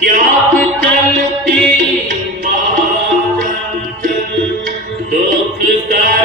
त्याग चलती माता दुख का